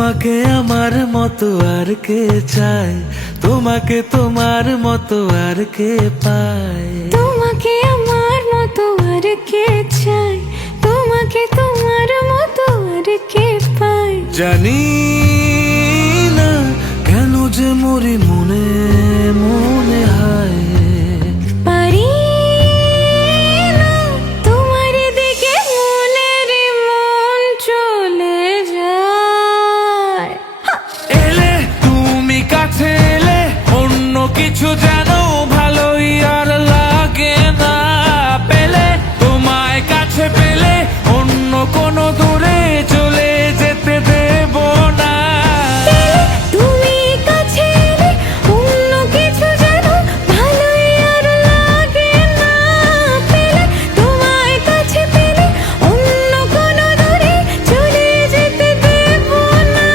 তোমাকে আমার মতো আর কে চায়, তোমাকে তোমার মতো আর কে পায়। তোমাকে আমার মতো আর কে চায়, তোমাকে তোমার মতো আর কে পায়। জানি না কেন যে মরি মনে মনে হায়। পারি না তোমার দিকে মনের মন চলে যায়। এলে তুমি কাছে এলে অন্য কিছু যেন ভালোই আর লাগে না। পেলে তোমায় কাছে পেলে অন্য কোনো দূরে চলে যেতে দেব না। তুমি কাছে এলে অন্য কিছু যেন ভালোই আর লাগে না। পেলে তোমায় কাছে পেলে অন্য কোনো দূরে চলে যেতে দেব না।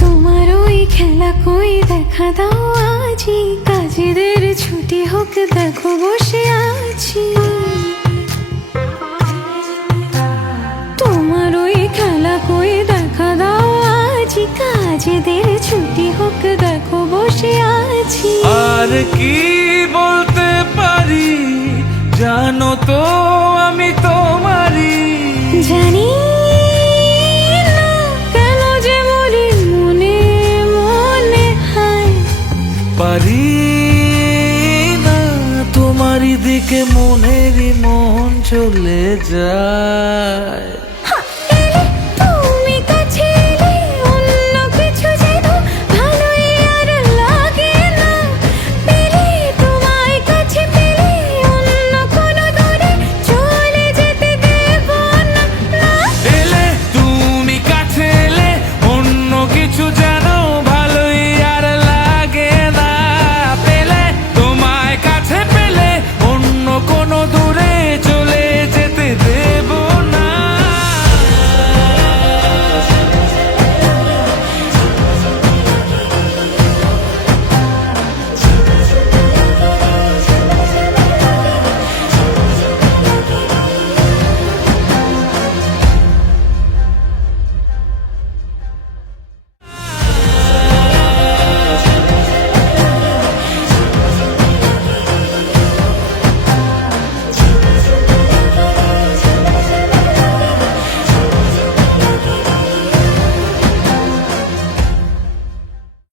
তোমার ওই খেলা কই দেখা দাও আজি, কাজেদের ছুটি হোক দেখো বসে আছি। তোমার ওই খেলা কই দেখা দাও আজি, কাজেদের ছুটি হোক দেখো বসে আছি। আর কি বলতে পারি জানো তো আমি তোমারই। জানি না কেন যে মরি মনে মনে হায়। পারি না তোমারই দিকে মনেরই মন চলে যায়।